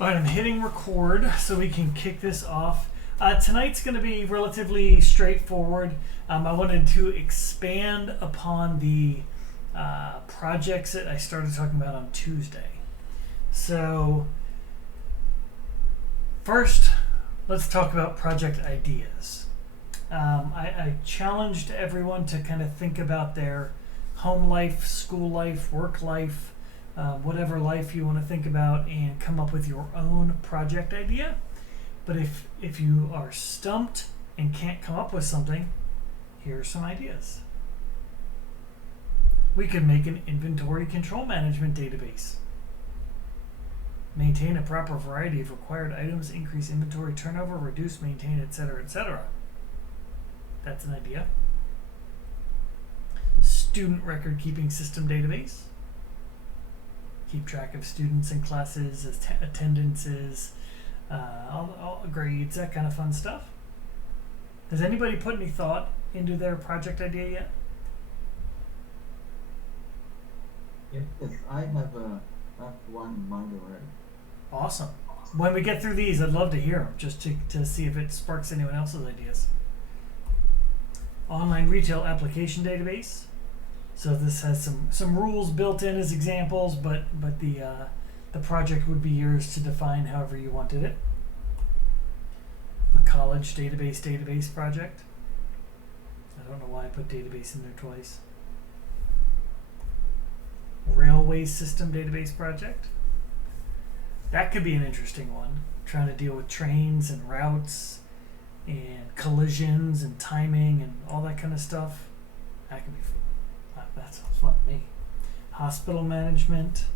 All right, I'm hitting record so we can kick this off. Tonight's going to be relatively straightforward. I wanted to expand upon the projects that I started talking about on Tuesday. So, first, let's talk about project ideas. I challenged everyone to kind of think about their home life, school life, work life, whatever life you want to think about, and come up with your own project idea. But if you are stumped and can't come up with something, here are some ideas. We could make an inventory control management database. Maintain a proper variety of required items, increase inventory turnover, reduce, maintain, etc., etc. That's an idea. Student record keeping system database. Keep track of students and classes, attendances, all grades, that kind of fun stuff. Has anybody put any thought into their project idea yet? Yes, I have one in mind already. Awesome. When we get through these, I'd love to hear them, just to see if it sparks anyone else's ideas. Online retail application database. So this has some rules built in as examples, but the project would be yours to define however you wanted it. A college database project. I don't know why I put database in there twice. Railway system database project. That could be an interesting one. Trying to deal with trains and routes and collisions and timing and all that kind of stuff. That could be fun. That sounds fun to me. Hospital management.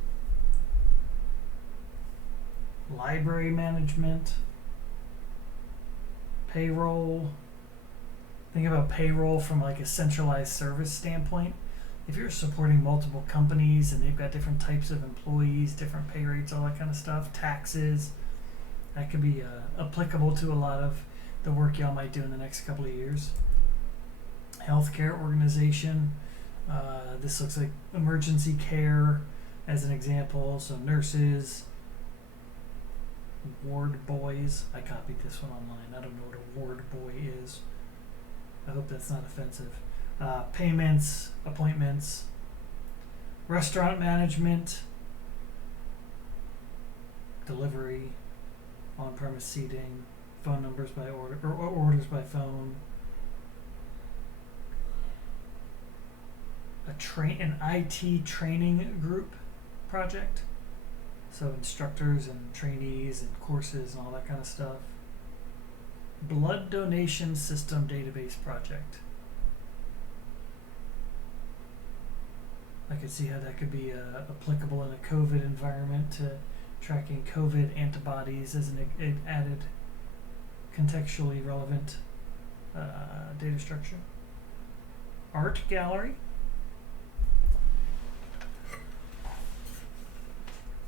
Library management. Payroll. Think about payroll from like a centralized service standpoint. If you're supporting multiple companies and they've got different types of employees, different pay rates, all that kind of stuff, taxes, that could be applicable to a lot of the work y'all might do in the next couple of years. Healthcare organization. This looks like emergency care as an example. So nurses, ward boys. I copied this one online. I don't know what a ward boy is. I hope that's not offensive. Payments, appointments, restaurant management, delivery, on-premise seating, phone numbers by order, or orders by phone, an IT training group project, so instructors and trainees and courses and all that kind of stuff. Blood donation system database project. I could see how that could be applicable in a COVID environment to tracking COVID antibodies as an added contextually relevant data structure. Art gallery.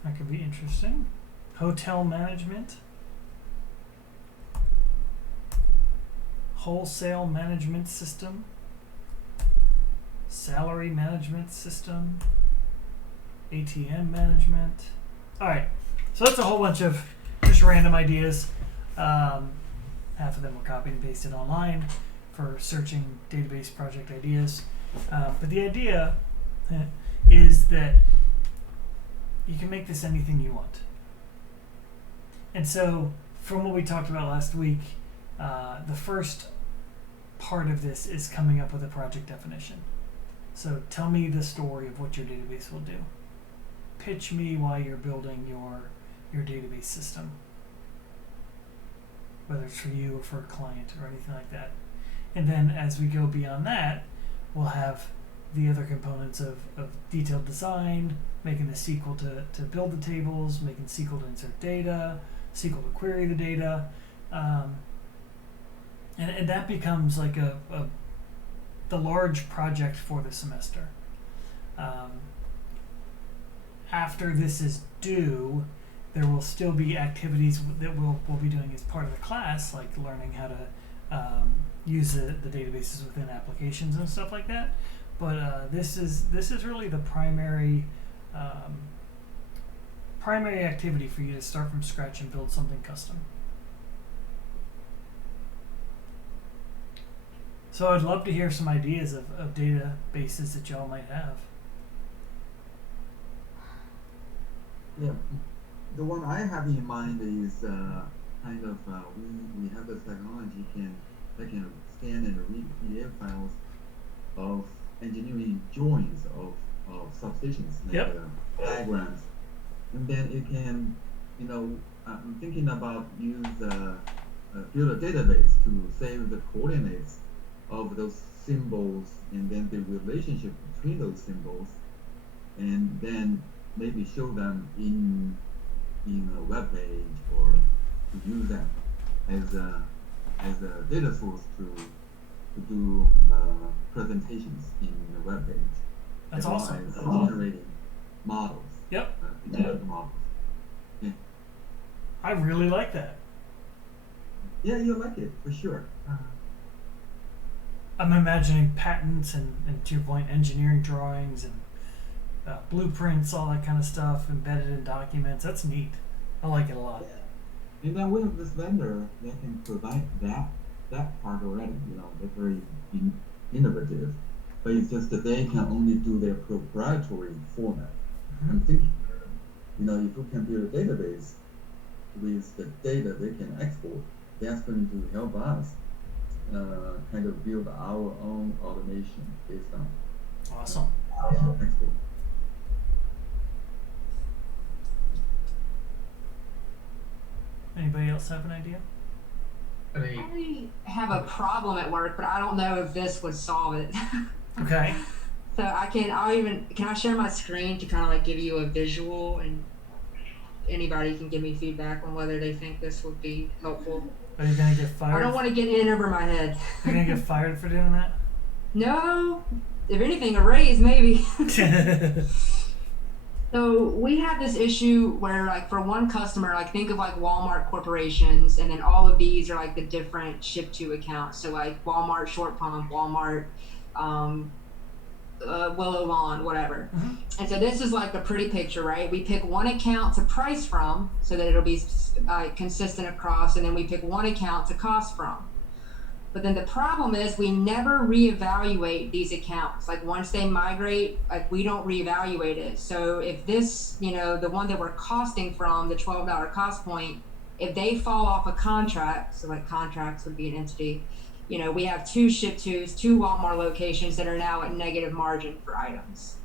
That could be interesting. Hotel management. Wholesale management system. Salary management system. ATM management. Alright, so that's a whole bunch of just random ideas. Half of them were copied and pasted online for searching database project ideas. But the idea is that you can make this anything you want. And so, from what we talked about last week, the first part of this is coming up with a project definition. So tell me the story of what your database will do. Pitch me why you're building your database system, whether it's for you or for a client or anything like that. And then as we go beyond that, we'll have the other components of detailed design, making the SQL to build the tables, making SQL to insert data, SQL to query the data. And that becomes like the large project for the semester. After this is due, there will still be activities that we'll be doing as part of the class, like learning how to use the databases within applications and stuff like that. But this is really the primary primary activity for you to start from scratch and build something custom. So I'd love to hear some ideas of databases that y'all might have. Yeah, the one I have in mind is kind of we have this technology that can scan and read PDF files of engineering drawings of substations, like Yep. diagrams, and then it can, I'm thinking about build a database to save the coordinates of those symbols and then the relationship between those symbols, and then maybe show them in a web page, or to use that as a data source to do presentations in the web page. That's as well awesome. as generating models. Yep. Generative models. Yeah. I really like that. Yeah, you'll like it for sure. I'm imagining patents and to your point, engineering drawings and blueprints, all that kind of stuff embedded in documents. That's neat. I like it a lot. Yeah. And then we have this vendor that can provide that part already. They're very innovative, but it's just that they can only do their proprietary format. Mm-hmm. I'm thinking, if we can build a database with the data they can export, that's going to help us kind of build our own automation based on Awesome. export. Anybody else have an idea? I have a problem at work, but I don't know if this would solve it. Okay. So can I share my screen to kind of like give you a visual, and anybody can give me feedback on whether they think this would be helpful. Are you gonna get fired? I don't want to get in over my head. You're gonna get fired for doing that? No, if anything, a raise maybe. So we have this issue where, like, for one customer, like, think of like Walmart corporations, and then all of these are like the different ship to accounts. So like Walmart short pump, Walmart, Willow Lawn, whatever. Mm-hmm. And so this is like a pretty picture, right? We pick one account to price from so that it'll be consistent across, and then we pick one account to cost from. But then the problem is we never reevaluate these accounts. Like once they migrate, like we don't reevaluate it. So if this, the one that we're costing from, the $12 cost point, if they fall off a contract, so like contracts would be an entity, we have two ship-tos, two Walmart locations that are now at negative margin for items.